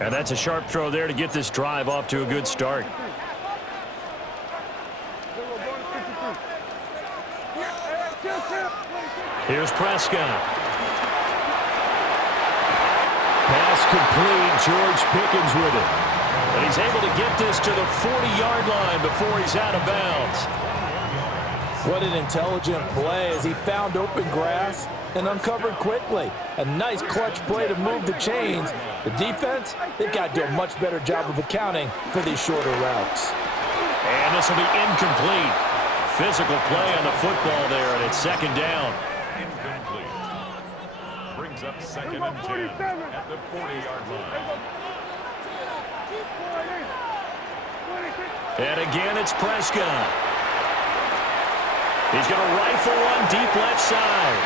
And that's a sharp throw there to get this drive off to a good start. Here's Prescott. Pass complete. George Pickens with it. And he's able to get this to the 40-yard line before he's out of bounds. What an intelligent play as he found open grass and uncovered quickly. A nice clutch play to move the chains. The defense, they've got to do a much better job of accounting for these shorter routes. And this will be incomplete. Physical play on the football there, and it's second down. Incomplete. Brings up second and 10 at the 40-yard line. And again, it's Prescott. He's going to rifle one deep left side.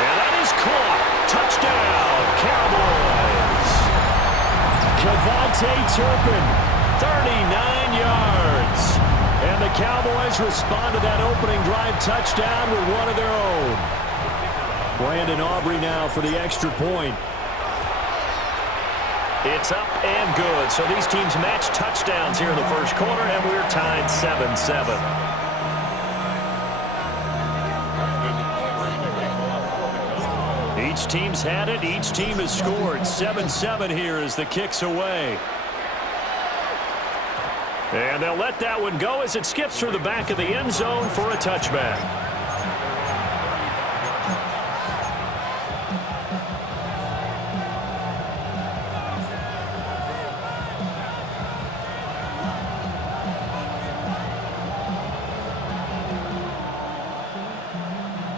And that is caught. Touchdown, Cowboys. Kevontae Turpin, 39 yards. And the Cowboys respond to that opening drive touchdown with one of their own. Brandon Aubrey now for the extra point. It's up and good. So these teams match touchdowns here in the first quarter, and we're tied 7-7. Each team's had it. Each team has scored. 7-7 here as the kick's away. And they'll let that one go as it skips through the back of the end zone for a touchback.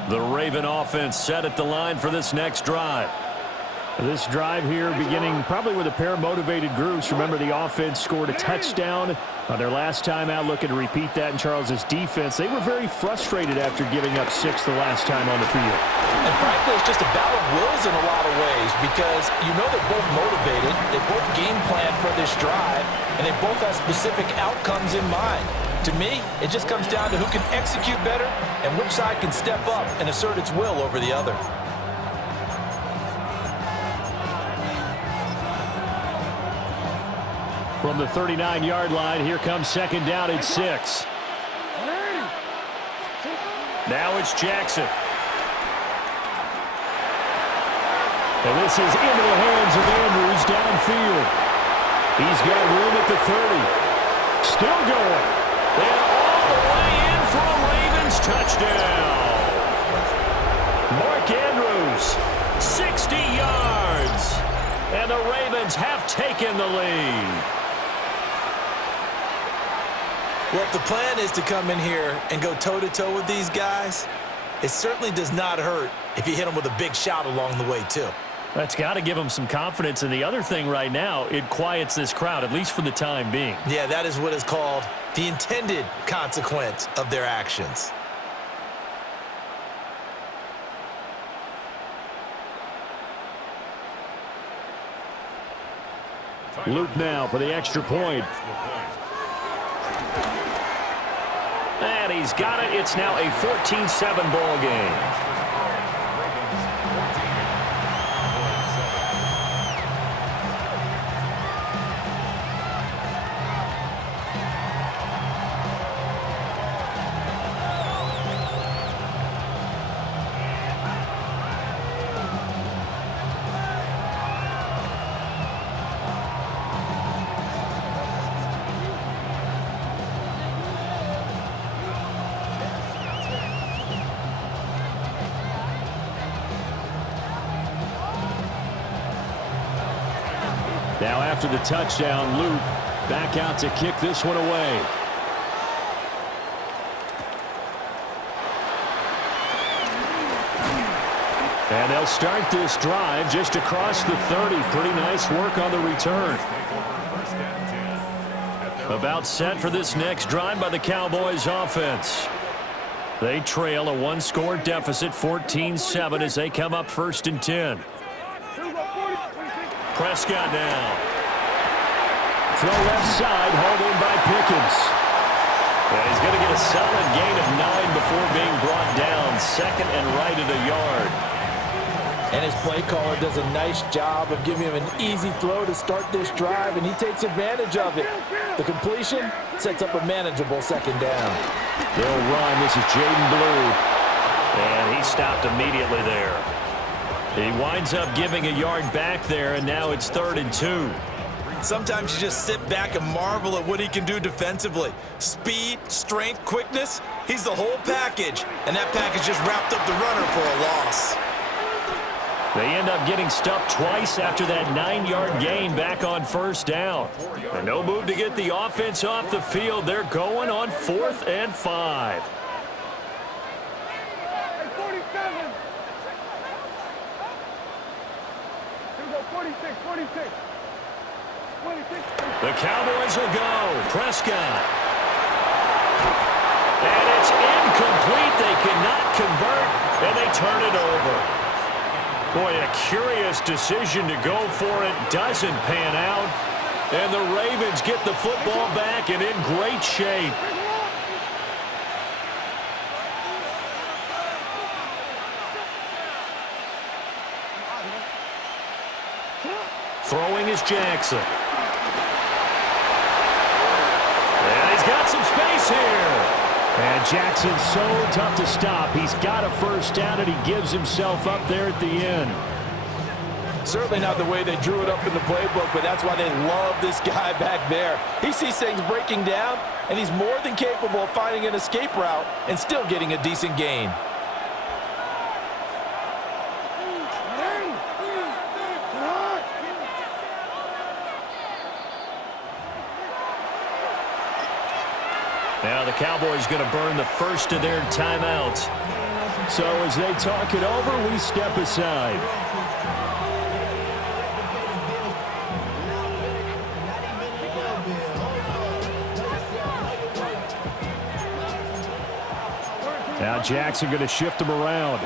The Raven offense set at the line for this next drive. This drive here beginning probably with a pair of motivated groups. Remember, the offense scored a touchdown on their last time out, looking to repeat that in Charles's defense. They were very frustrated after giving up 6 the last time on the field. And frankly, it's just a battle of wills in a lot of ways because you know they're both motivated, they both game plan for this drive, and they both have specific outcomes in mind. To me, it just comes down to who can execute better and which side can step up and assert its will over the other. From the 39-yard line, here comes second down at 6. Now it's Jackson. And this is into the hands of Andrews downfield. He's got room at the 30. Still going. And all the way in for a Ravens touchdown. Mark Andrews, 60 yards. And the Ravens have taken the lead. Well, if the plan is to come in here and go toe-to-toe with these guys, it certainly does not hurt if you hit them with a big shot along the way, too. That's got to give them some confidence. And the other thing right now, it quiets this crowd, at least for the time being. Yeah, that is what is called the intended consequence of their actions. Luke now for the extra point. And he's got it. It's now a 14-7 ball game. Now after the touchdown, Luke back out to kick this one away. And they'll start this drive just across the 30. Pretty nice work on the return. About set for this next drive by the Cowboys offense. They trail a one-score deficit, 14-7, as they come up 1st and 10. Prescott now. Throw left side, hauled in by Pickens. And he's going to get a solid gain of 9 before being brought down. 2nd and right at a yard. And his play caller does a nice job of giving him an easy throw to start this drive, and he takes advantage of it. The completion sets up a manageable second down. They'll run. This is Jaden Blue. And he stopped immediately there. He winds up giving a yard back there, and now it's 3rd and 2. Sometimes you just sit back and marvel at what he can do defensively. Speed, strength, quickness, he's the whole package. And that package just wrapped up the runner for a loss. They end up getting stuffed twice after that 9-yard gain back on 1st down. And no move to get the offense off the field. They're going on 4th and 5. The Cowboys will go. Prescott. And it's incomplete. They cannot convert, and they turn it over. Boy, a curious decision to go for it. Doesn't pan out. And the Ravens get the football back and in great shape. Throwing is Jackson. And he's got some space here. And Jackson's so tough to stop. He's got a 1st down, and he gives himself up there at the end. Certainly not the way they drew it up in the playbook, but that's why they love this guy back there. He sees things breaking down, and he's more than capable of finding an escape route and still getting a decent gain. Now the Cowboys going to burn the first of their timeouts. So as they talk it over, we step aside. Now Jackson going to shift him around.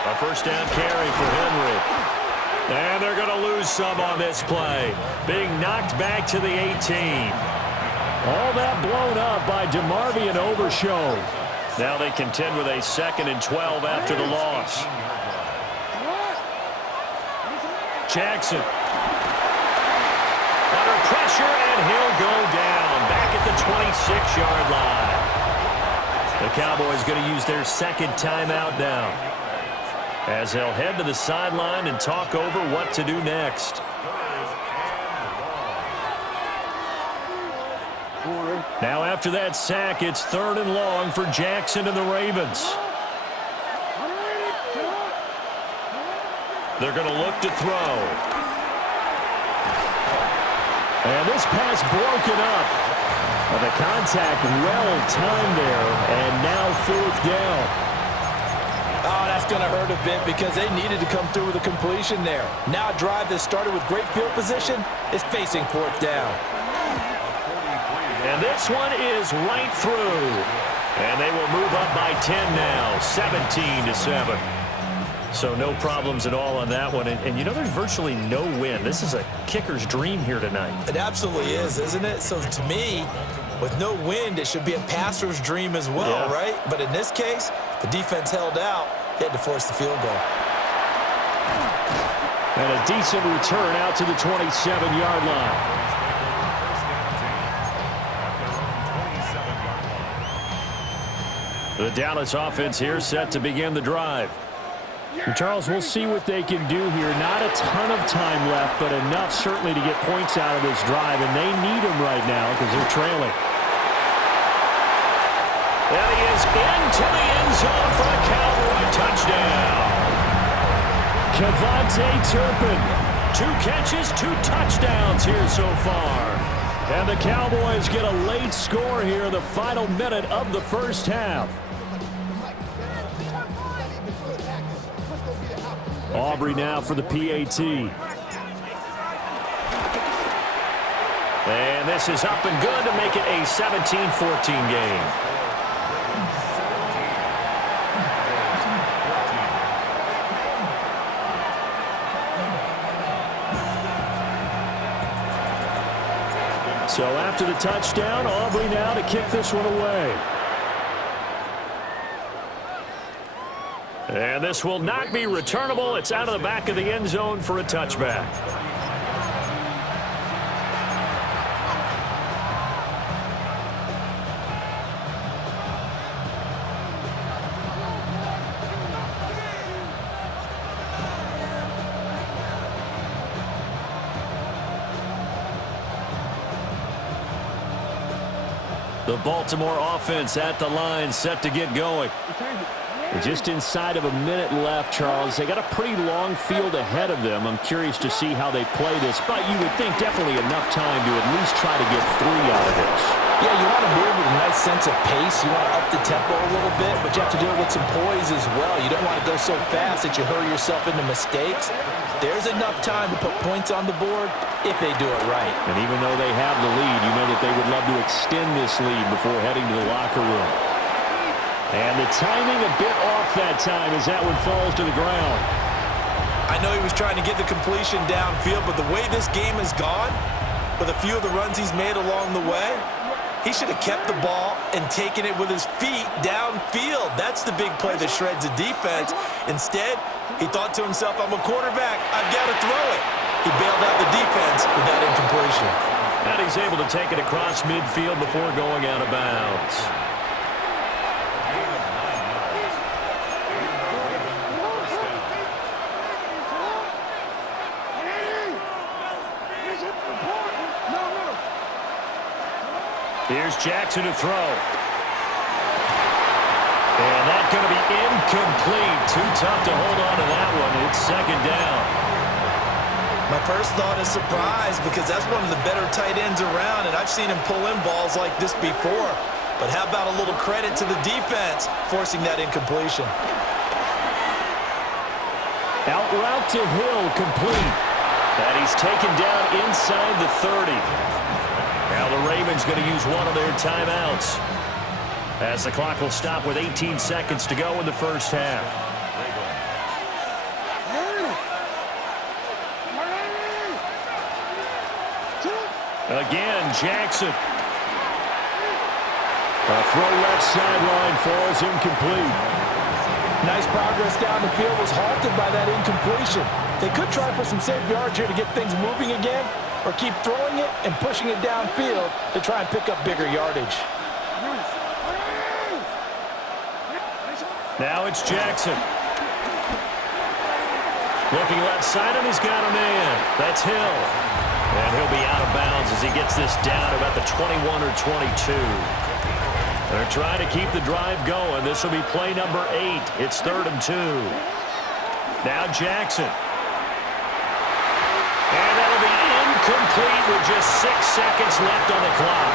A 1st down carry for Henry. And they're going to lose some on this play. Being knocked back to the 18. All that blown up by DeMarvion Overshow. Now they contend with a 2nd and 12 after the loss. Jackson. Under pressure, and he'll go down. Back at the 26-yard line. The Cowboys going to use their 2nd timeout now, as they'll head to the sideline and talk over what to do next. Now after that sack, it's 3rd and long for Jackson and the Ravens. They're going to look to throw. And this pass broken up. The contact well timed there, and now 4th down. Oh, that's going to hurt a bit because they needed to come through with a completion there. Now a drive that started with great field position is facing 4th down. And this one is right through. And they will move up by 10 now, 17-7. So no problems at all on that one. And you know, there's virtually no wind. This is a kicker's dream here tonight. It absolutely is, isn't it? So to me, with no wind, it should be a passer's dream as well, right? But in this case, the defense held out. They had to force the field goal. And a decent return out to the 27-yard line. The Dallas offense here set to begin the drive. And Charles, we'll see what they can do here. Not a ton of time left, but enough certainly to get points out of this drive, and they need them right now because they're trailing. And he is into the end zone for a Cowboy touchdown. Kevontae Turpin, 2 catches, 2 touchdowns here so far. And the Cowboys get a late score here in the final minute of the 1st half. Aubrey now for the PAT. And this is up and good to make it a 17-14 game. So after the touchdown, Aubrey now to kick this one away. And this will not be returnable. It's out of the back of the end zone for a touchback. The Baltimore offense at the line, set to get going. Just inside of a minute left, Charles. They got a pretty long field ahead of them. I'm curious to see how they play this, but you would think definitely enough time to at least try to get 3 out of this. Yeah, you want to move with a nice sense of pace. You want to up the tempo a little bit, but you have to do it with some poise as well. You don't want to go so fast that you hurry yourself into mistakes. There's enough time to put points on the board if they do it right. And even though they have the lead, you know that they would love to extend this lead before heading to the locker room. And the timing a bit off that time as that one falls to the ground. I know he was trying to get the completion downfield, but the way this game has gone, with a few of the runs he's made along the way, he should have kept the ball and taken it with his feet downfield. That's the big play that shreds the defense. Instead, he thought to himself, I'm a quarterback, I've got to throw it. He bailed out the defense with that incompletion. And he's able to take it across midfield before going out of bounds. Here's Jackson to throw. And that's going to be incomplete. Too tough to hold on to that one. It's second down. My first thought is surprise because that's one of the better tight ends around, and I've seen him pull in balls like this before. But how about a little credit to the defense forcing that incompletion? Out route to Hill, complete. And he's taken down inside the 30. Now the Ravens going to use one of their timeouts as the clock will stop with 18 seconds to go in the first half. Again, Jackson. A throw left sideline falls incomplete. Nice progress down the field was halted by that incompletion. They could try for some safe yards here to get things moving again, or keep throwing it and pushing it downfield to try and pick up bigger yardage. Now it's Jackson. Looking left side, and he's got a man. That's Hill. And he'll be out of bounds as he gets this down about the 21 or 22. They're trying to keep the drive going. This will be play number 8. It's 3rd and 2. Now Jackson. And that'll be incomplete with just 6 seconds left on the clock.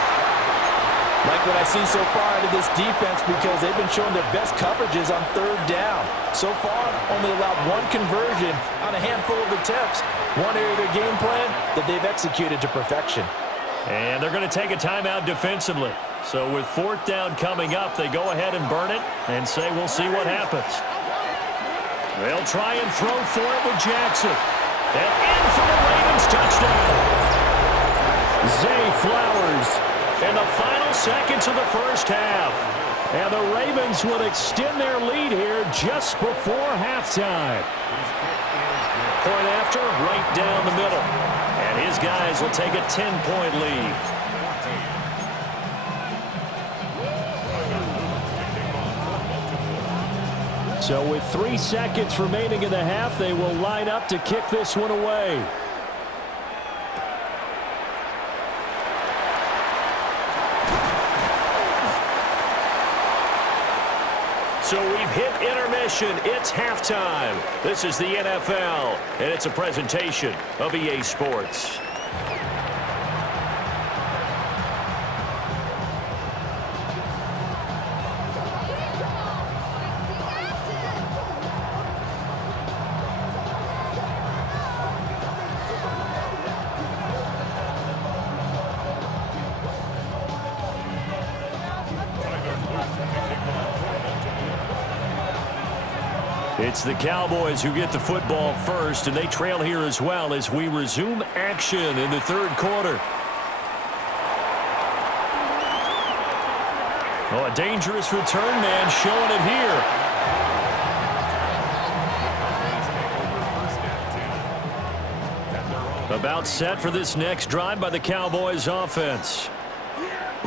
Like what I see so far out of this defense because they've been showing their best coverages on 3rd down. So far, only allowed 1 conversion on a handful of attempts. One area of their game plan that they've executed to perfection. And they're going to take a timeout defensively. So with 4th down coming up, they go ahead and burn it and say we'll see what happens. They'll try and throw for it with Jackson. And in for the Ravens touchdown. Zay Flowers. In the final seconds of the first half. And the Ravens will extend their lead here just before halftime. Point after, right down the middle. And his guys will take a 10-point lead. So with 3 seconds remaining in the half, they will line up to kick this one away. So we've hit intermission. It's halftime. This is the NFL, and it's a presentation of EA Sports. It's the Cowboys who get the football first, and they trail here as well as we resume action in the 3rd quarter. Oh, a dangerous return man showing it here. About set for this next drive by the Cowboys offense.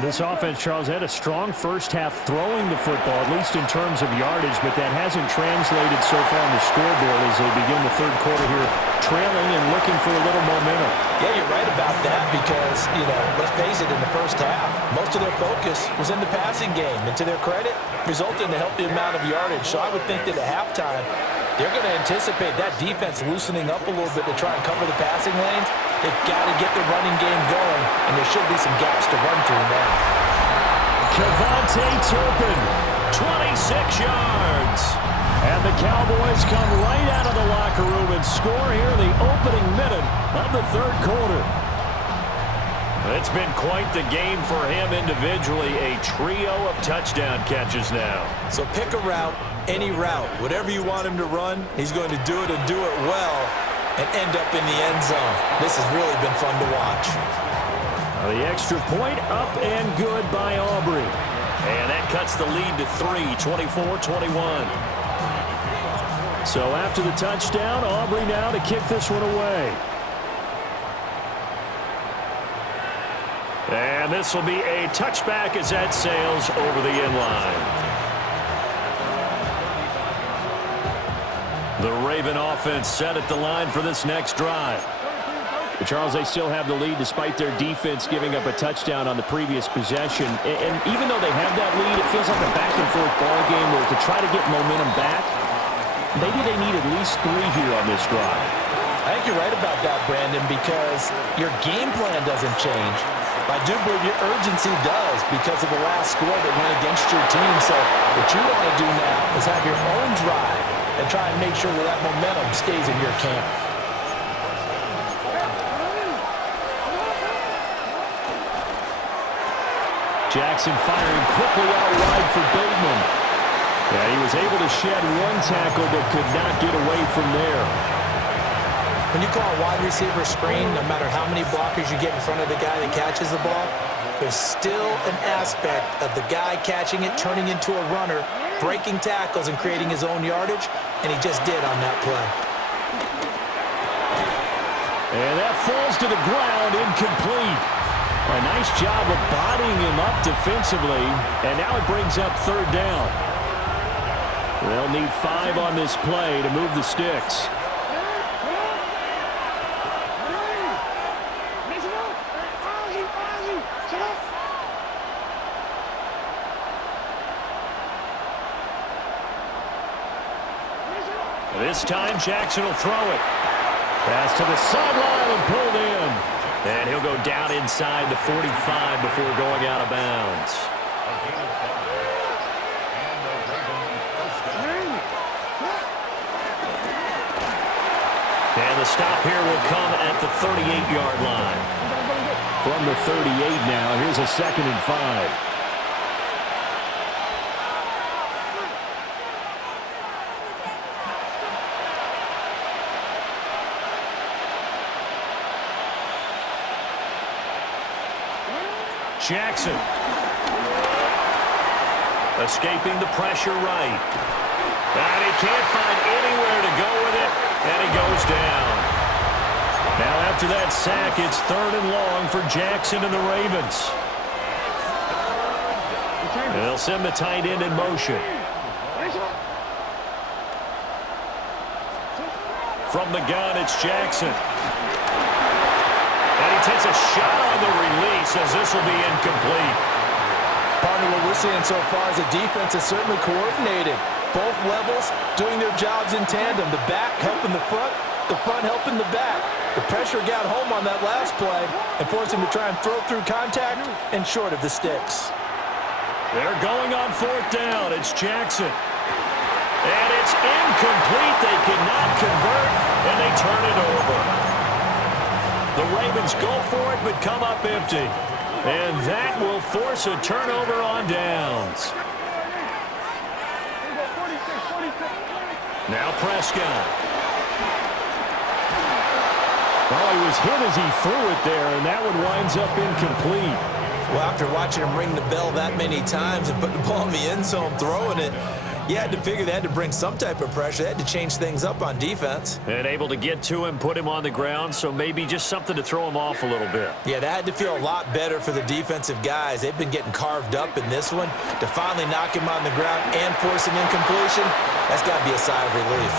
This offense, Charles, had a strong first half throwing the football, at least in terms of yardage, but that hasn't translated so far on the scoreboard as they begin the third quarter here, trailing and looking for a little momentum. Yeah, you're right about that because, let's face it, in the first half, most of their focus was in the passing game. And to their credit, resulted in a healthy amount of yardage. So I would think that at halftime, they're going to anticipate that defense loosening up a little bit to try and cover the passing lanes. They've got to get the running game going, and there should be some gaps to run through now. Kevontae Turpin, 26 yards. And the Cowboys come right out of the locker room and score here in the opening minute of the third quarter. It's been quite the game for him individually, a trio of touchdown catches now. So pick a route, any route. Whatever you want him to run, he's going to do it and do it well and end up in the end zone. This has really been fun to watch. The extra point up and good by Aubrey. And that cuts the lead to 3, 24-21. So after the touchdown, Aubrey now to kick this one away. And this will be a touchback as that sails over the end line. The Raven offense set at the line for this next drive. But Charles, they still have the lead despite their defense giving up a touchdown on the previous possession. And even though they have that lead, it feels like a back-and-forth ball game where to try to get momentum back, maybe they need at least 3 here on this drive. I think you're right about that, Brandon, because your game plan doesn't change. I do believe your urgency does because of the last score that went against your team. So what you want to do now is have your own drive and try and make sure that that momentum stays in your camp. Jackson firing quickly out wide for Bateman. Yeah, he was able to shed one tackle but could not get away from there. When you call a wide receiver screen, no matter how many blockers you get in front of the guy that catches the ball, there's still an aspect of the guy catching it, turning into a runner, breaking tackles and creating his own yardage, and he just did on that play. And that falls to the ground, incomplete. A nice job of bodying him up defensively, and now it brings up third down. They'll need 5 on this play to move the sticks. This time, Jackson will throw it. Pass to the sideline and pulled in. And he'll go down inside the 45 before going out of bounds. And the stop here will come at the 38-yard line. From the 38 now, here's a 2nd and 5. Jackson. Escaping the pressure right. And he can't find anywhere to go with it, and he goes down. Now after that sack, it's 3rd and long for Jackson and the Ravens. And they'll send the tight end in motion. From the gun, it's Jackson. And he takes a shot on the release as this will be incomplete. Partner, what we're seeing so far is the defense is certainly coordinated. Both levels doing their jobs in tandem. The back helping the front helping the back. The pressure got home on that last play and forced him to try and throw through contact and short of the sticks. They're going on 4th down. It's Jackson. And it's incomplete. They cannot convert, and they turn it over. The Ravens go for it, but come up empty. And that will force a turnover on downs. Now Prescott. Well, he was hit as he threw it there, and that one winds up incomplete. Well, after watching him ring the bell that many times and put the ball in the end zone, throwing it, you had to figure they had to bring some type of pressure. They had to change things up on defense. And able to get to him, put him on the ground, so maybe just something to throw him off a little bit. Yeah, that had to feel a lot better for the defensive guys. They've been getting carved up in this one. To finally knock him on the ground and force an incompletion, that's got to be a sigh of relief.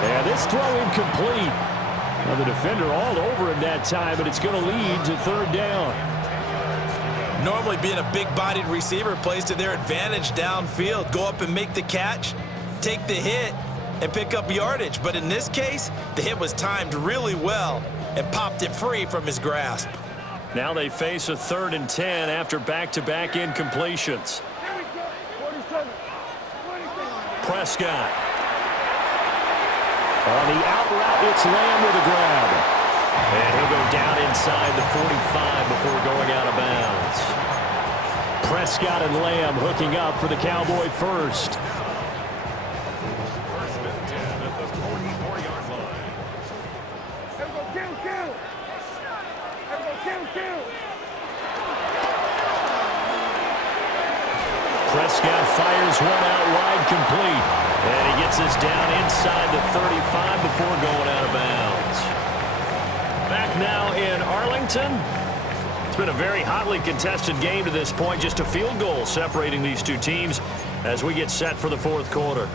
Yeah, this throw incomplete. Well, the defender all over him that time, but it's going to lead to third down. Normally being a big-bodied receiver plays to their advantage downfield. Go up and make the catch, take the hit, and pick up yardage. But in this case, the hit was timed really well and popped it free from his grasp. Now they face a 3rd and 10 after back-to-back incompletions. Prescott. On the out route, it's Lamb with a grab. And he'll go down inside the 45 before going out of bounds. Prescott and Lamb hooking up for the Cowboy first. First and 10 at the 44-yard line. Prescott fires one out wide, complete. And he gets us down inside the 35 before going out of bounds. Back now in Arlington. It's been a very hotly contested game to this point. Just a field goal separating these two teams as we get set for the fourth quarter.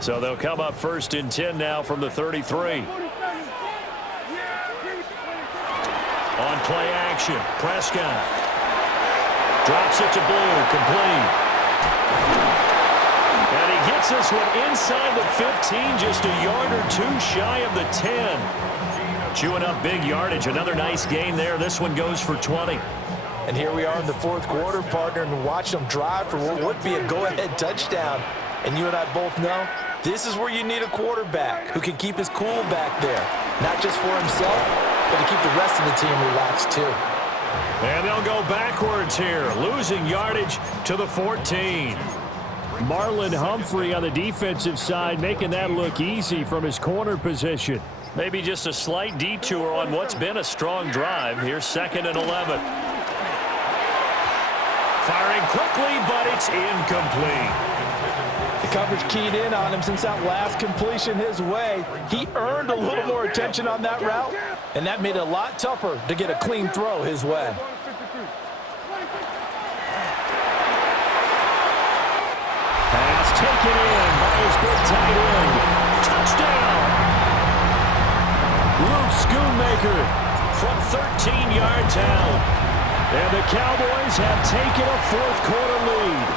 So they'll come up 1st and 10 now from the 33. On play action, Prescott. Drops it to Blue, complete. And he gets this one inside the 15, just a yard or two shy of the 10. Chewing up big yardage, another nice gain there. This one goes for 20. And here we are in the fourth quarter, partner, and watch them drive for what would be a go-ahead touchdown. And you and I both know this is where you need a quarterback who can keep his cool back there. Not just for himself, but to keep the rest of the team relaxed too. And they'll go backwards here, losing yardage to the 14. Marlon Humphrey on the defensive side making that look easy from his corner position. Maybe just a slight detour on what's been a strong drive. Here's 2nd and 11. Firing quickly, but it's incomplete. The coverage keyed in on him since that last completion his way. He earned a little more attention on that route, and that made it a lot tougher to get a clean throw his way. Pass taken in by his big tight end. Touchdown! Luke Schoonmaker from 13 yards out. And the Cowboys have taken a fourth quarter lead.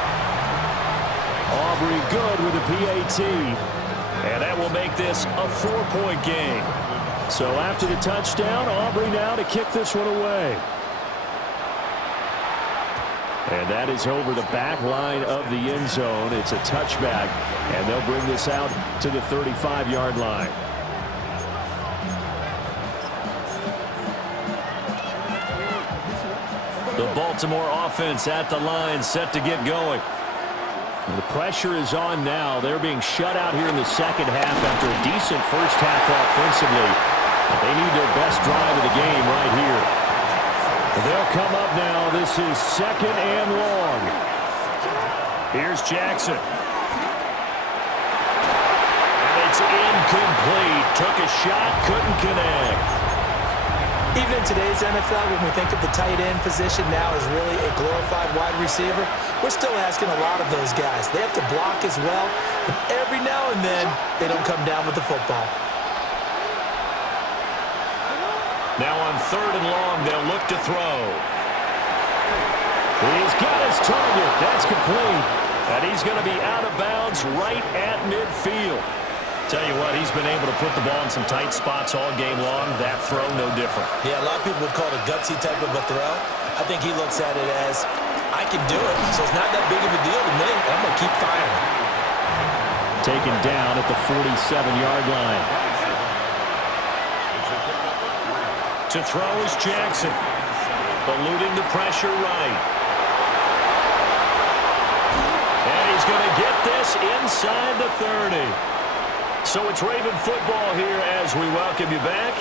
Aubrey good with a PAT. And that will make this a 4-point game. So after the touchdown, Aubrey now to kick this one away. And that is over the back line of the end zone. It's a touchback, and they'll bring this out to the 35-yard line. The Baltimore offense at the line, set to get going. The pressure is on now. They're being shut out here in the second half after a decent first half offensively. They need their best drive of the game right here. They'll come up now. This is 2nd and long. Here's Jackson. And it's incomplete. Took a shot, couldn't connect. Even in today's NFL, when we think of the tight end position now as really a glorified wide receiver, we're still asking a lot of those guys. They have to block as well, and every now and then, they don't come down with the football. Now on 3rd and long, they'll look to throw. He's got his target. That's complete. And he's going to be out of bounds right at midfield. Tell you what, he's been able to put the ball in some tight spots all game long. That throw, no different. Yeah, a lot of people would call it a gutsy type of a throw. I think he looks at it as, I can do it, so it's not that big of a deal to me. I'm going to keep firing. Taken down at the 47-yard line. To throw is Jackson. Eluding the pressure right. And he's going to get this inside the 30. So it's Raven football here as we welcome you back.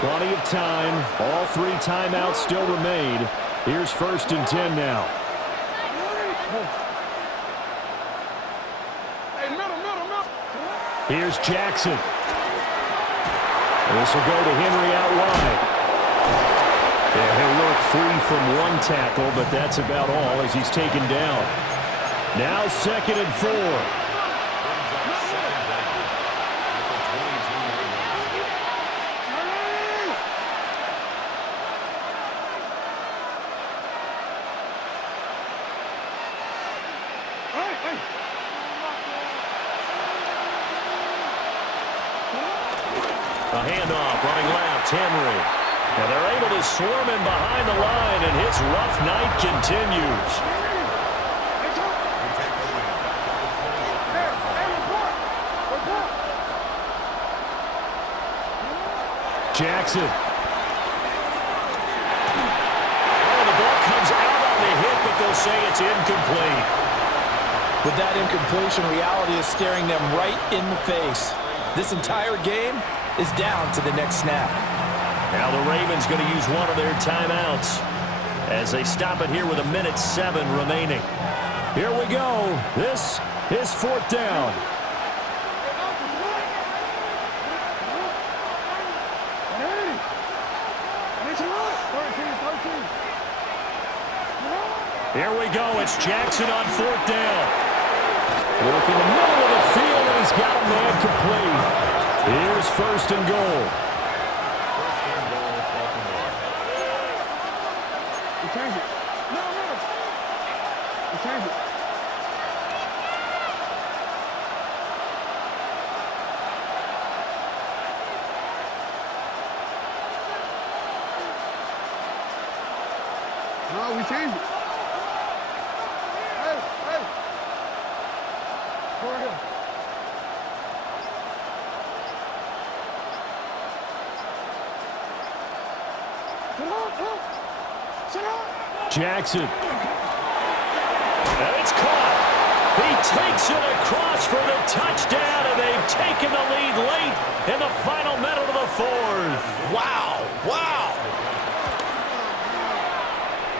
Plenty of time. All 3 timeouts still remain. Here's 1st and 10 now. Here's Jackson. This will go to Henry out wide. Yeah, he'll look free from 1 tackle, but that's about all as he's taken down. Now 2nd and 4. A handoff, running left, Henry. And they're able to swarm him behind the line, and his rough night continues. Jackson. Oh, the ball comes out on the hit, but they'll say it's incomplete. With that incompletion, reality is staring them right in the face. This entire game is down to the next snap. Now the Ravens going to use one of their timeouts as they stop it here with 1:07 remaining. Here we go. This is 4th down. Here we go. It's Jackson on 4th down. Working the middle of the field, and he's got a man complete. Here's 1st and goal. No, we changed it. Hey. Over here. Jackson. And it's caught. He takes it across for the touchdown, and they've taken the lead late in the final minute of the 4th. Wow.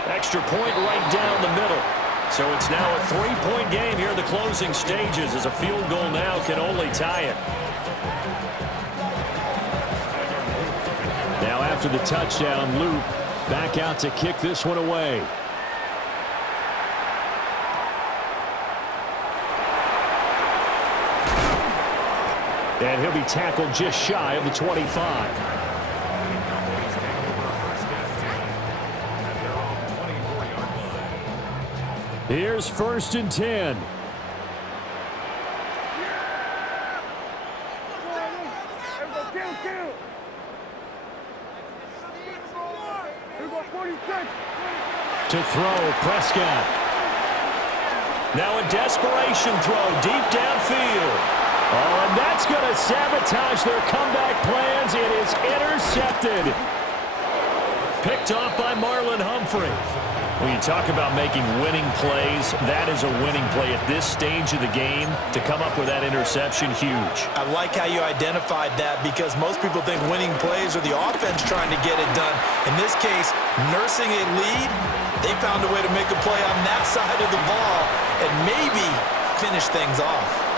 Extra point right down the middle. So it's now a 3-point game here in the closing stages as a field goal now can only tie it. Now after the touchdown, Loop back out to kick this one away. And he'll be tackled just shy of the 25. Here's 1st and 10. To throw, Prescott. Now a desperation throw deep downfield. Oh, and that's going to sabotage their comeback plans. It is intercepted. Picked off by Marlon Humphrey. When you talk about making winning plays, that is a winning play at this stage of the game. To come up with that interception, huge. I like how you identified that because most people think winning plays are the offense trying to get it done. In this case, nursing a lead, they found a way to make a play on that side of the ball and maybe finish things off.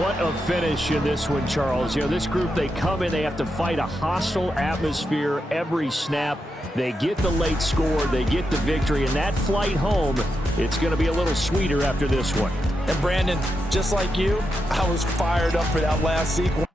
What a finish in this one, Charles. You know, this group, they come in, they have to fight a hostile atmosphere every snap. They get the late score, they get the victory, and that flight home, it's going to be a little sweeter after this one. And Brandon, just like you, I was fired up for that last sequence.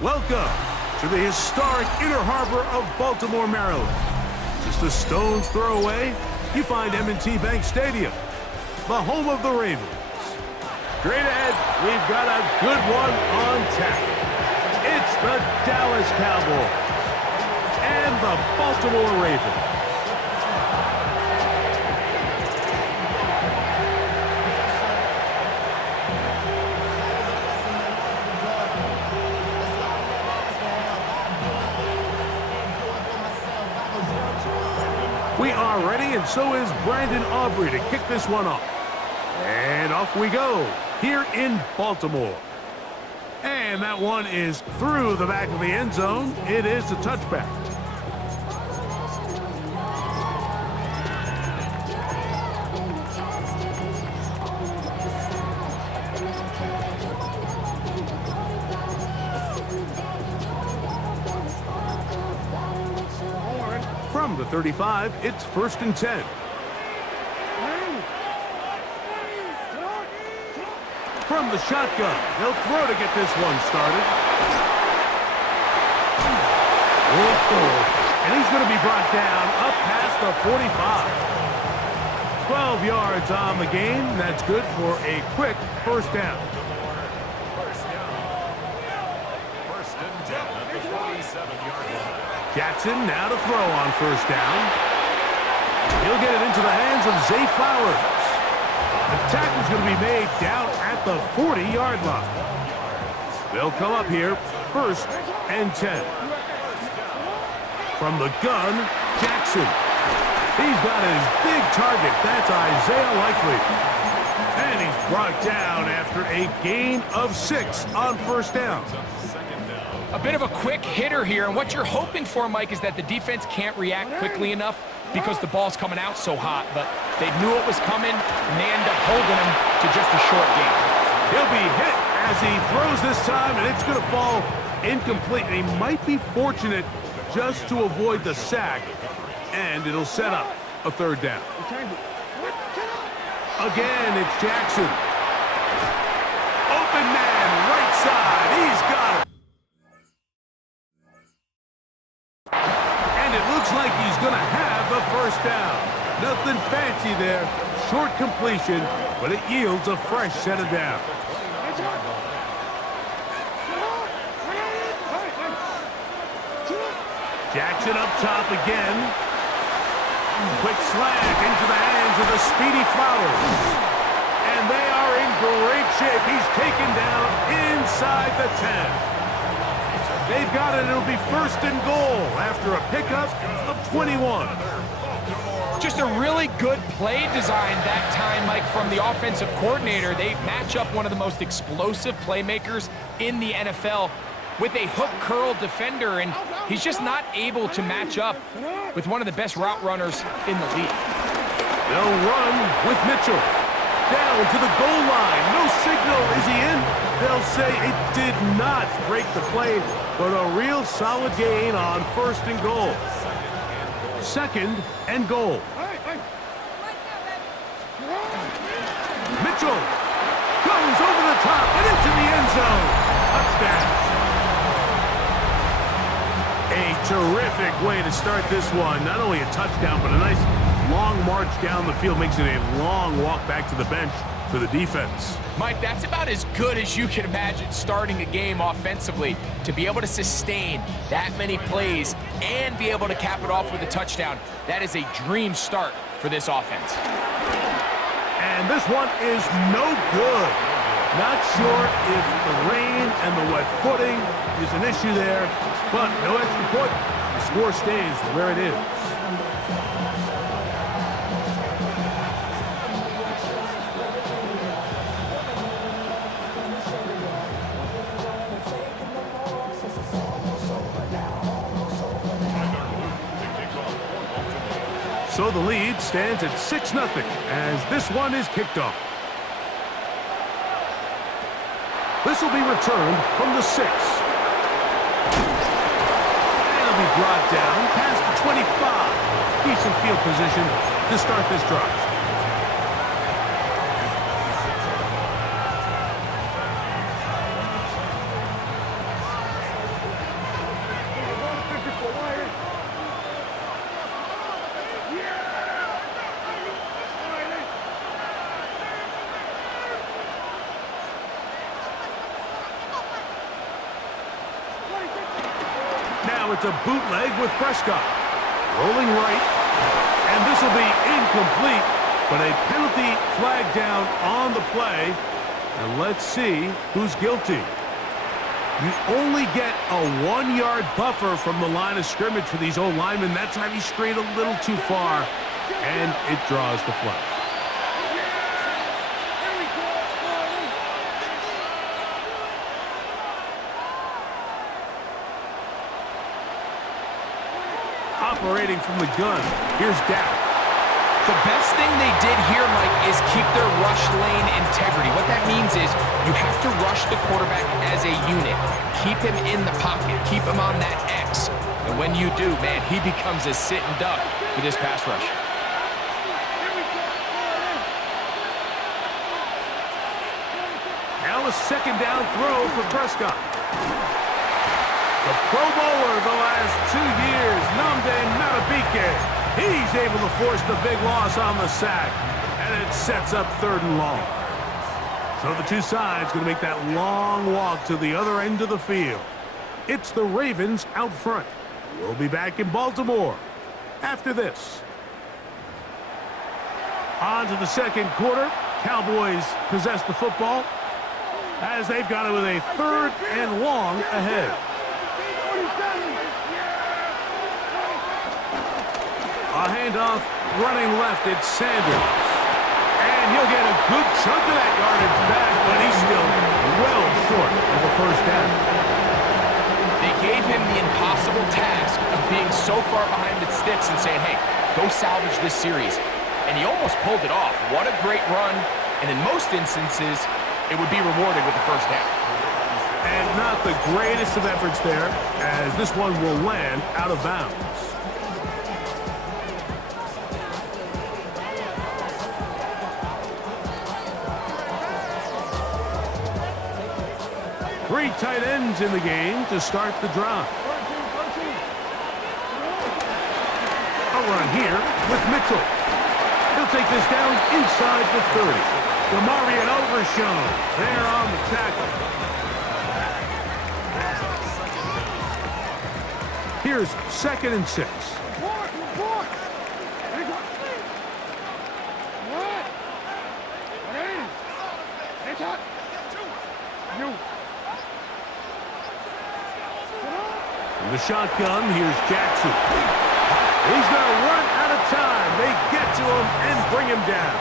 Welcome to the historic Inner Harbor of Baltimore, Maryland. Just a stone's throw away, you find M&T Bank Stadium, the home of the Ravens. Straight ahead, we've got a good one on tap. It's the Dallas Cowboys and the Baltimore Ravens. We are ready, and so is Brandon Aubrey to kick this one off. And off we go here in Baltimore. And that one is through the back of the end zone. It is a touchback. From the 35, it's 1st and 10. From the shotgun, he'll throw to get this one started. Whoa. And he's going to be brought down up past the 45. 12 yards on the game. That's good for a quick first down. First and 10 at the 47-yard line. Jackson now to throw on first down. He'll get it into the hands of Zay Flowers. The tackle's going to be made down at the 40-yard line. They'll come up here, 1st and 10. From the gun, Jackson. He's got his big target. That's Isaiah Likely. And he's brought down after a gain of 6 on first down. A bit of a quick hitter here, and what you're hoping for, Mike, is that the defense can't react quickly enough because the ball's coming out so hot, but they knew it was coming, and they end up holding him to just a short gain. He'll be hit as he throws this time, and it's going to fall incomplete. And he might be fortunate just to avoid the sack, and it'll set up a 3rd down. Again, it's Jackson. Open man, right side. He's got it. And it looks like he's going to have the first down. Nothing fancy there. Short completion, but it yields a fresh set of downs. Jackson up top again. Quick slant into the hands of the speedy Flowers. And they are in great shape. He's taken down inside the 10. They've got it. It'll be 1st and goal after a pickup of 21. Just a really good play design that time, Mike, from the offensive coordinator. They match up one of the most explosive playmakers in the NFL with a hook curl defender, and he's just not able to match up with one of the best route runners in the league. They'll run with Mitchell. Down to the goal line. No signal. Is he in? They'll say it did not break the play, but a real solid gain on 1st and goal. 2nd and goal. Mitchell goes over the top and into the end zone. Touchdown. A terrific way to start this one. Not only a touchdown, but a nice long march down the field. Makes it a long walk back to the bench for the defense. Mike, that's about as good as you can imagine starting a game offensively. To be able to sustain that many plays and be able to cap it off with a touchdown, that is a dream start for this offense. And this one is no good. Not sure if the rain and the wet footing is an issue there, but no extra point. The score stays where it is. So the lead stands at 6-0 as this one is kicked off. This will be returned from the 6. And it'll be brought down past the 25. Decent field position to start this drive. it's a bootleg with Prescott. Rolling right, and this will be incomplete, but a penalty flag down on the play. And let's see who's guilty. You only get a 1-yard buffer from the line of scrimmage for these old linemen. That time he strayed a little too far, and it draws the flag. Operating from the gun, here's Dak. The best thing they did here, Mike, is keep their rush lane integrity. What that means is you have to rush the quarterback as a unit. Keep him in the pocket. Keep him on that X. And when you do, man, he becomes a sitting duck for this pass rush. Now a second down throw for Prescott. The Pro Bowler the last 2 years, Nnamdi Madubuike. He's able to force the big loss on the sack, and it sets up 3rd and long. So the two sides going to make that long walk to the other end of the field. It's the Ravens out front. We'll be back in Baltimore after this. On to the second quarter. Cowboys possess the football as they've got it with a 3rd and long ahead. A handoff, running left, it's Sanders. And he'll get a good chunk of that yardage back, but he's still well short of the 1st down. They gave him the impossible task of being so far behind the sticks and saying, hey, go salvage this series. And he almost pulled it off. What a great run. And in most instances, it would be rewarded with the 1st down. And not the greatest of efforts there, as this one will land out of bounds. Three tight ends in the game to start the drive. A run here with Mitchell. He'll take this down inside the 30. Demarion Overshown there on the tackle. Here's 2nd and 6. The shotgun, here's Jackson. He's going to run out of time. They get to him and bring him down.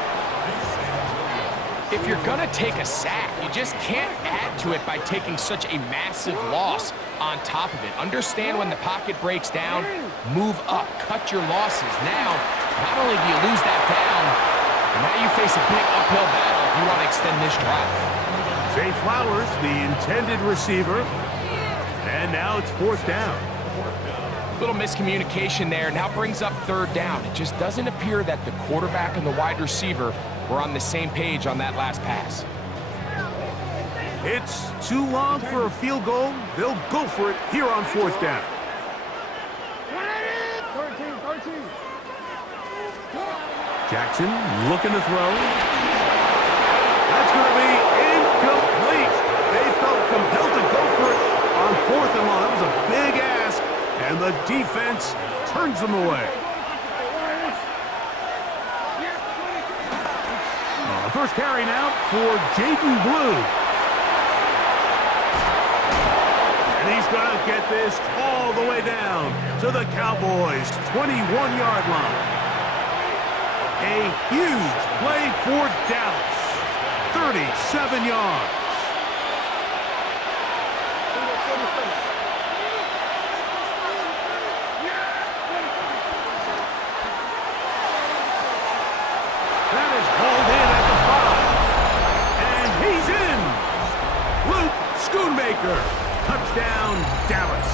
If you're going to take a sack, you just can't add to it by taking such a massive loss on top of it. Understand when the pocket breaks down, move up, cut your losses. Now, not only do you lose that down, but now you face a big uphill battle if you want to extend this drive. Zay Flowers, the intended receiver. And now it's 4th down. Little miscommunication there. Now brings up 3rd down. It just doesn't appear that the quarterback and the wide receiver were on the same page on that last pass. It's too long for a field goal. They'll go for it here on 4th down. 13. Jackson looking to throw. That's going to be incomplete. They felt compelled to go for it on 4th and long. That was a big ask, and the defense turns them away. The first carry now for Jaden Blue. And he's going to get this all the way down to the Cowboys' 21-yard line. A huge play for Dallas. 37 yards. That is hauled in at the 5. And he's in. Luke Schoonmaker. Touchdown, Dallas.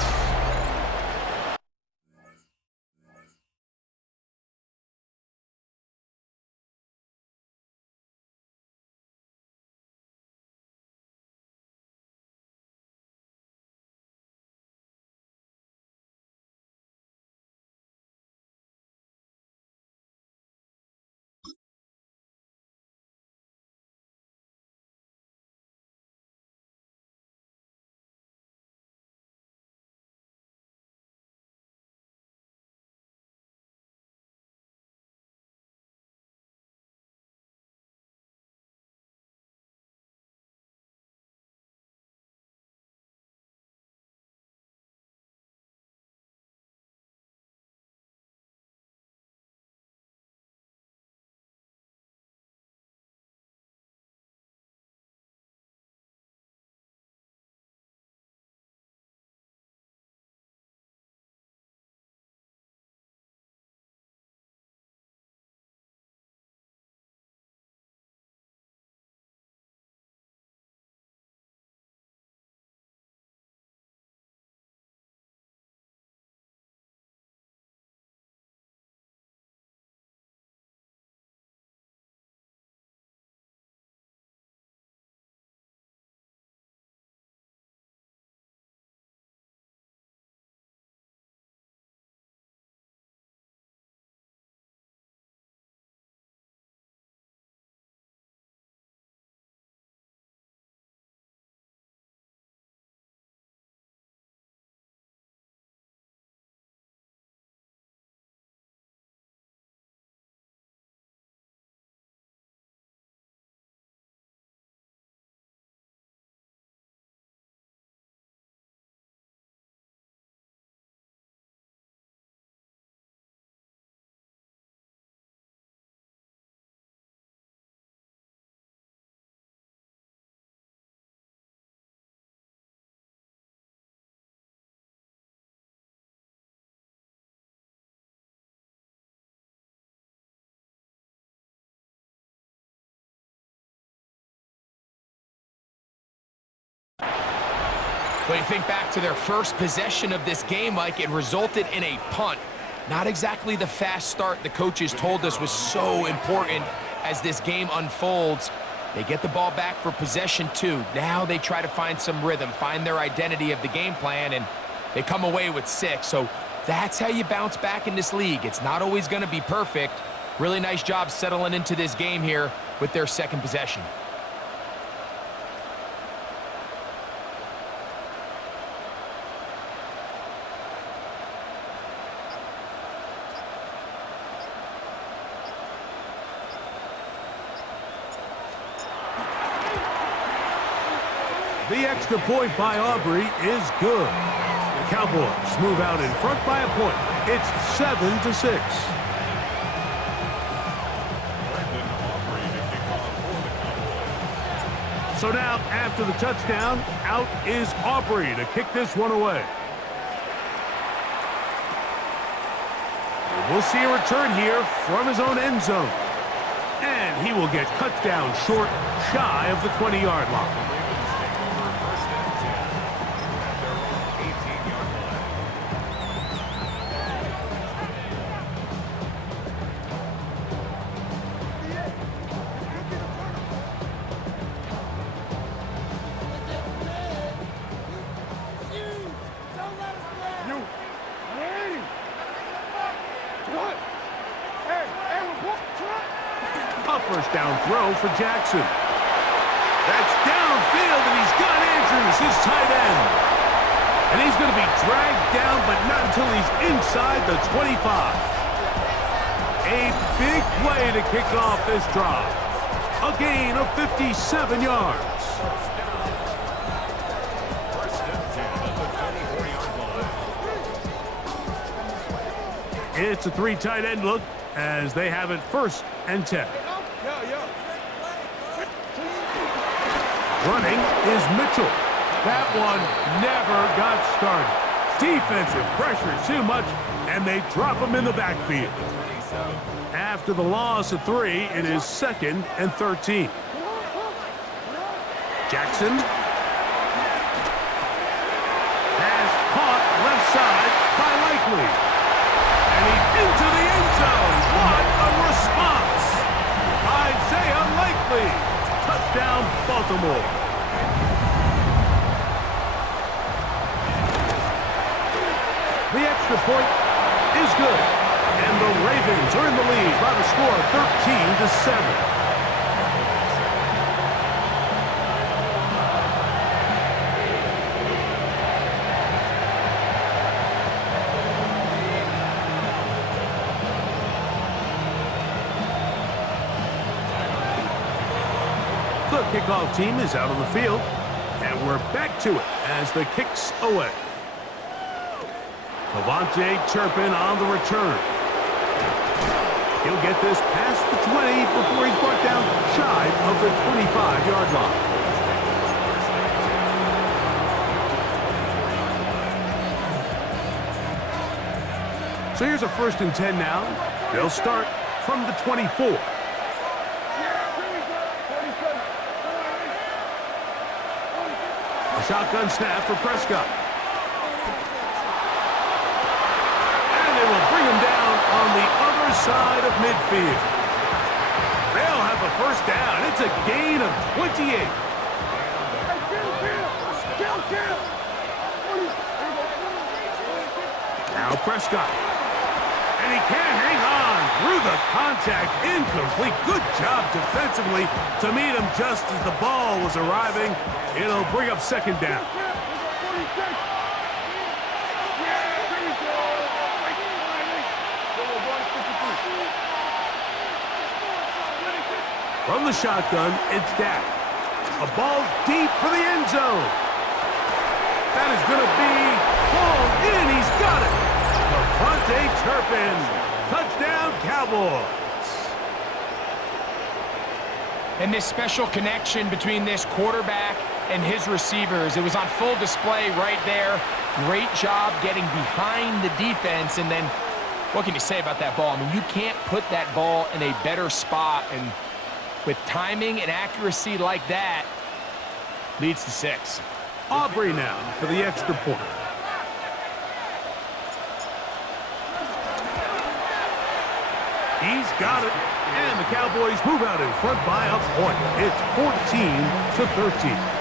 Well, you think back to their first possession of this game, Mike, it resulted in a punt. Not exactly the fast start the coaches told us was so important as this game unfolds. They get the ball back for possession 2. Now they try to find some rhythm, find their identity of the game plan, and they come away with 6. So that's how you bounce back in this league. It's not always going to be perfect. Really nice job settling into this game here with their second possession. The extra point by Aubrey is good. The Cowboys move out in front by a point. It's 7-6. So now, after the touchdown, out is Aubrey to kick this one away. And we'll see a return here from his own end zone. And he will get cut down short, shy of the 20-yard line. First down throw for Jackson. That's downfield, and he's got Andrews, his tight end. And he's going to be dragged down, but not until he's inside the 25. A big play to kick off this drive. A gain of 57 yards. It's a 3 tight end look as they have it 1st and 10. Running is Mitchell. That one never got started. Defensive pressure too much, and they drop him in the backfield. After the loss of 3, it is 2nd and 13. Jackson has caught left side by Likely. And he's into the end zone. What a response! Isaiah Likely. Touchdown, Baltimore. The extra point is good. And the Ravens are in the lead by the score of 13-7. The kickoff team is out on the field, and we're back to it as the kick's away. Devontae Turpin on the return. He'll get this past the 20 before he's brought down shy of the 25-yard line. So here's a 1st and 10 now. They'll start from the 24. A shotgun snap for Prescott. And they will bring him down on the other side of midfield. They'll have a 1st down. It's a gain of 28. Now Prescott. And he can't hang on through the contact. Incomplete. Good job defensively to meet him just as the ball was arriving. It'll bring up 2nd down. From the shotgun, it's Dak. A ball deep for the end zone. That is going to be pulled in. He's got it. Devontae Turpin. Touchdown, Cowboys. And this special connection between this quarterback and his receivers, it was on full display right there. Great job getting behind the defense. And then what can you say about that ball? I mean, you can't put that ball in a better spot. And with timing and accuracy like that, leads to 6. Aubrey now for the extra point. He's got it. And the Cowboys move out in front by a point. It's 14-13.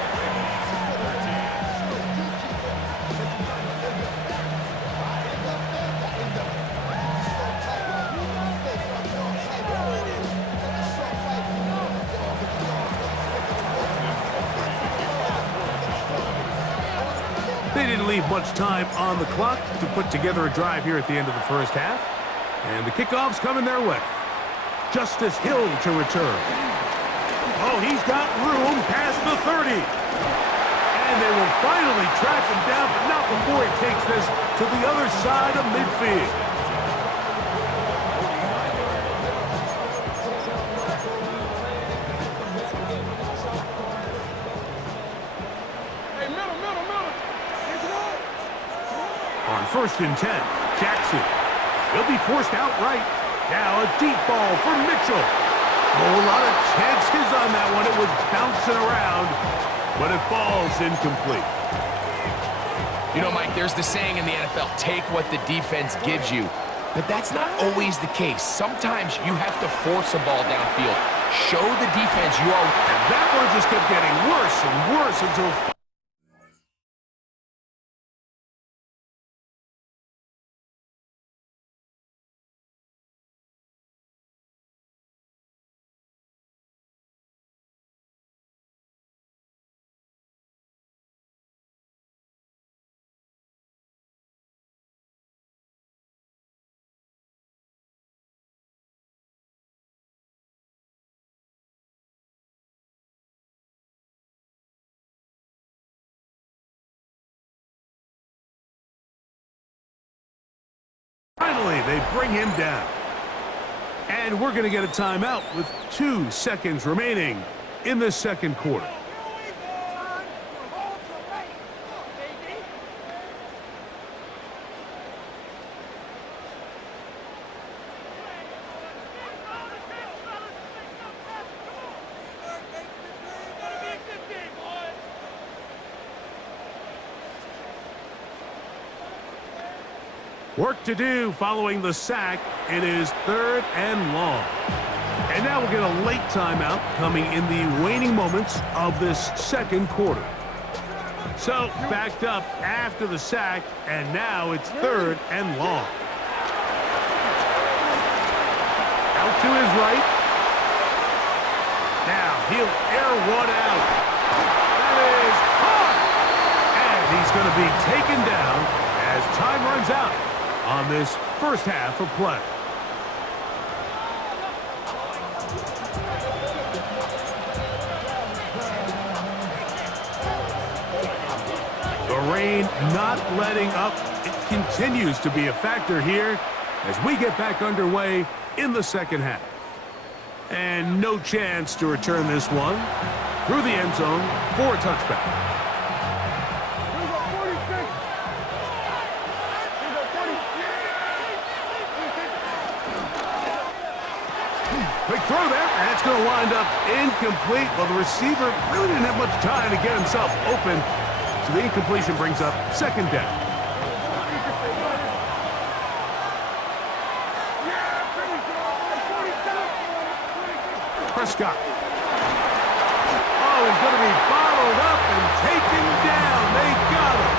They didn't leave much time on the clock to put together a drive here at the end of the first half. And the kickoff's coming their way. Justice Hill to return. Oh, he's got room past the 30. And they will finally track him down, but not before he takes this to the other side of midfield. Hey, middle. On 1st and 10, Jackson. He'll be forced outright. Now a deep ball for Mitchell. Oh, a lot of chances on that one. It was bouncing around, but it falls incomplete. You know, Mike, there's the saying in the NFL, take what the defense gives you. But that's not always the case. Sometimes you have to force a ball downfield. Show the defense you are. And that one just kept getting worse and worse until... Finally, they bring him down. And we're going to get a timeout with 2 seconds remaining in the second quarter. Work to do following the sack. It is 3rd and long. And now we'll get a late timeout coming in the waning moments of this second quarter. So backed up after the sack, and now it's 3rd and long. Out to his right. Now he'll air one out. That is hard. And he's going to be taken down as time runs out on this first half of play. The rain not letting up. It continues to be a factor here as we get back underway in the second half. And no chance to return this one through the end zone for a touchback. Big throw there, and it's going to wind up incomplete. Well, the receiver really didn't have much time to get himself open, so the incompletion brings up 2nd down. Prescott. Oh, he's going to be bottled up and taken down. They got him.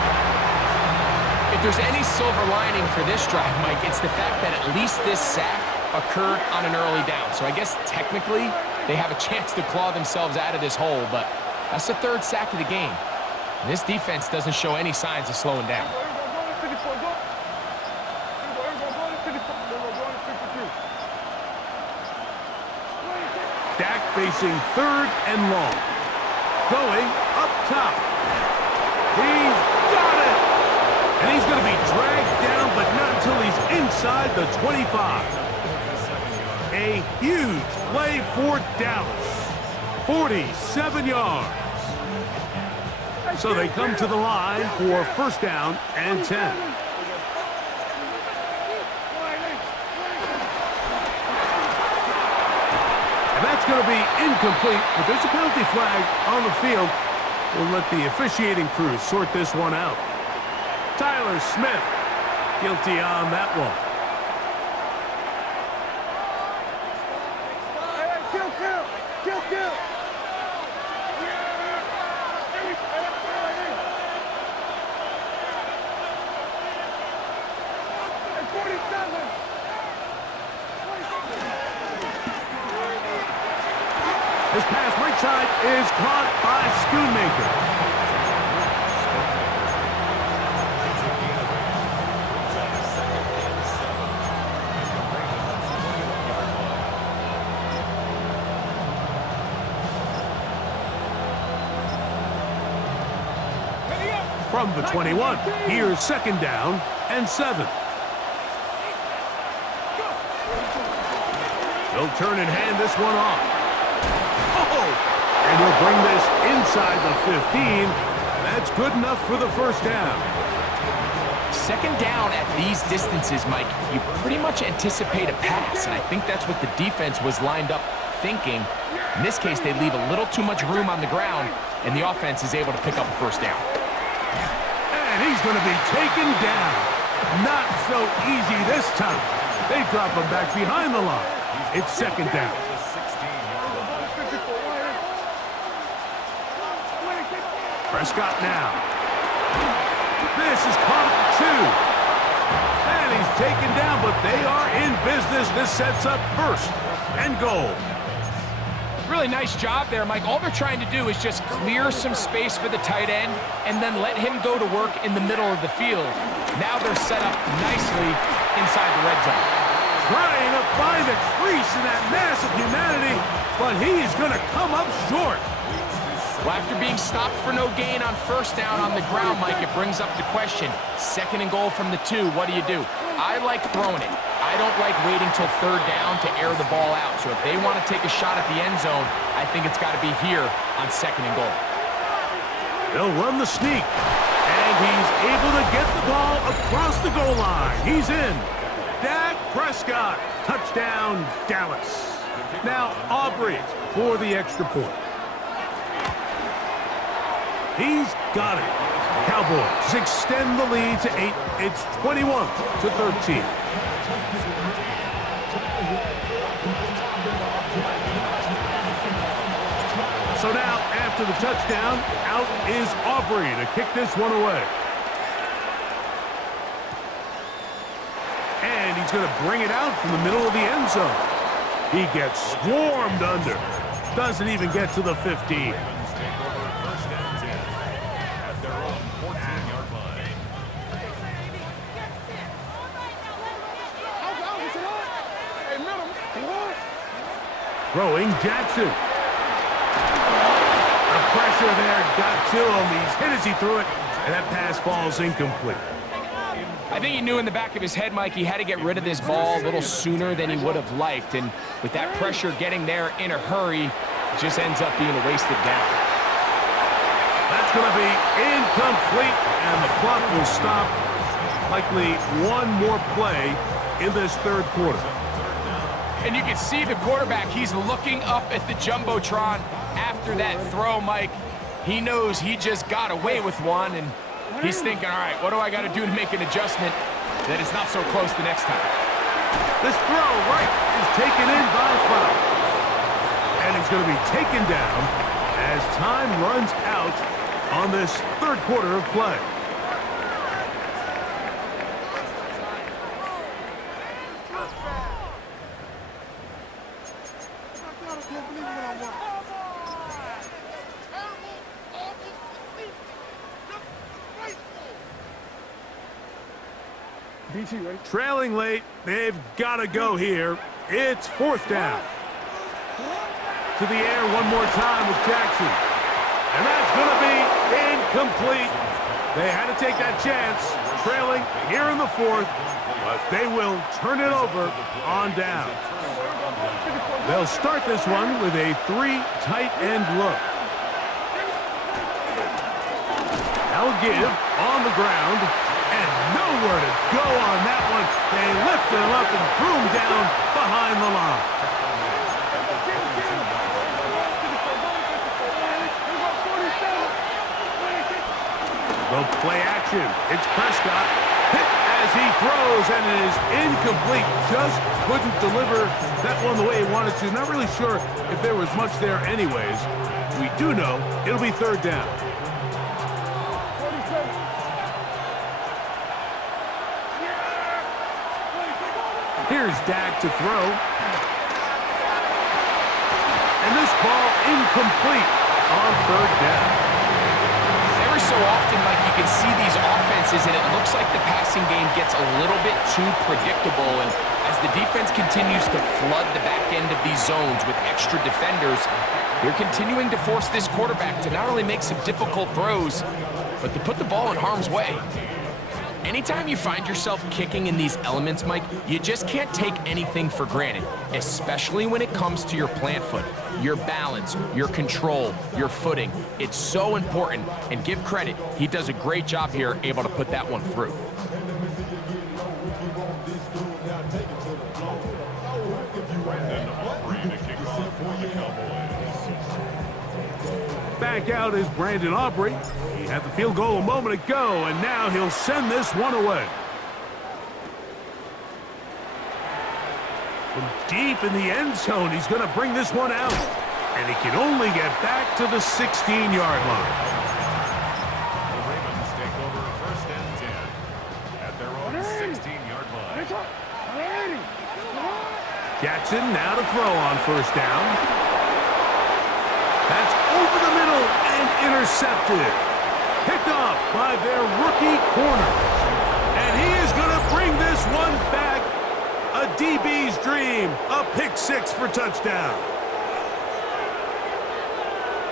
If there's any silver lining for this drive, Mike, it's the fact that at least this sack occurred on an early down. So I guess technically they have a chance to claw themselves out of this hole, but that's the 3rd sack of the game. And this defense doesn't show any signs of slowing down. Dak facing 3rd and long. Going up top. He's got it! And he's going to be dragged down, but not until he's inside the 25. A huge play for Dallas. 47 yards. So they come to the line for 1st down and 10. And that's going to be incomplete, but there's a penalty flag on the field. We'll let the officiating crew sort this one out. Tyler Smith, guilty on that one. Kill. This pass right side is caught by Schoonmaker. From the 21, here's second down and 7. He'll turn and hand this one off. And he'll bring this inside the 15. That's good enough for the first down. Second down at these distances, Mike, you pretty much anticipate a pass, and I think that's what the defense was lined up thinking. In this case, they leave a little too much room on the ground, and the offense is able to pick up a first down. And he's going to be taken down. Not so easy this time. They drop him back behind the line. It's second down. Prescott now. This is caught at 2. And he's taken down, but they are in business. This sets up first and goal. Really nice job there, Mike. All they're trying to do is just clear some space for the tight end and then let him go to work in the middle of the field. Now they're set up nicely inside the red zone. Trying to find a crease in that mass of humanity, but he is going to come up short. Well, after being stopped for no gain on first down on the ground, Mike, it brings up the question. Second and goal from the 2, what do you do? I like throwing it. I don't like waiting till third down to air the ball out. So if they want to take a shot at the end zone, I think it's got to be here on second and goal. They'll run the sneak, and he's able to get the ball across the goal line. He's in. Dak Prescott, touchdown, Dallas. Now Aubrey for the extra point. He's got it. Cowboys extend the lead to 8. It's 21-13. So now, after the touchdown, out is Aubrey to kick this one away. And he's going to bring it out from the middle of the end zone. He gets swarmed under. Doesn't even get to the 15. Throwing Jackson. The pressure there got to him. He's hit as he threw it, and that pass falls incomplete. I think he knew in the back of his head, Mike, he had to get rid of this ball a little sooner than he would have liked. And with that pressure getting there in a hurry, it just ends up being a wasted down. That's going to be incomplete, and the clock will stop. Likely one more play in this third quarter. And you can see the quarterback, he's looking up at the Jumbotron after that throw, Mike. He knows he just got away with one, and he's thinking, all right, what do I got to do to make an adjustment that it's not so close the next time? This throw right is taken in by Flowers. And he's going to be taken down as time runs out on this third quarter of play. Trailing late, they've got to go here. It's fourth down. To the air one more time with Jackson. And that's going to be incomplete. They had to take that chance, trailing here in the fourth, but they will turn it over on down. They'll start this one with a 3 tight end look. Now give on the ground. And nowhere to go on that one. They lifted him up and threw him down behind the line. The play action. It's Prescott. Hit as he throws, and it is incomplete. Just couldn't deliver that one the way he wanted to. Not really sure if there was much there anyways. We do know it'll be third down. Here's Dak to throw. And this ball incomplete on third down. Every so often, like, you can see these offenses, and it looks like the passing game gets a little bit too predictable. And as the defense continues to flood the back end of these zones with extra defenders, they're continuing to force this quarterback to not only make some difficult throws, but to put the ball in harm's way. Anytime you find yourself kicking in these elements, Mike, you just can't take anything for granted, especially when it comes to your plant foot, your balance, your control, your footing. It's so important, and give credit, he does a great job here able to put that one through. Back out is Brandon Aubrey. He had the field goal a moment ago, and now he'll send this one away. From deep in the end zone, he's going to bring this one out. And he can only get back to the 16-yard line. The Ravens take over first and 10 at their own 16-yard line. Jackson now to throw on first down. That's over the middle and intercepted. Picked off by their rookie corner. And he is going to bring this one back. A DB's dream. A pick six for touchdown.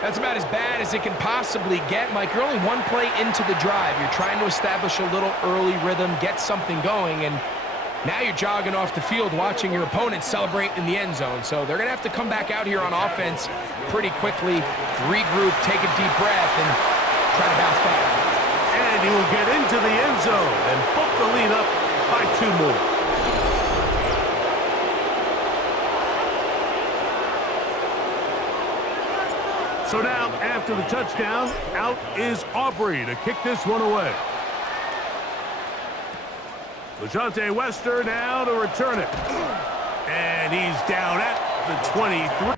That's about as bad as it can possibly get, Mike. You're only one play into the drive. You're trying to establish a little early rhythm, get something going, and now you're jogging off the field watching your opponent celebrate in the end zone. So they're going to have to come back out here on offense pretty quickly, regroup, take a deep breath, and try to bounce back. And he will get into the end zone and bump the lead up by 2 more. So now, after the touchdown, out is Aubrey to kick this one away. LaJohntay Wester now to return it. And he's down at the 23.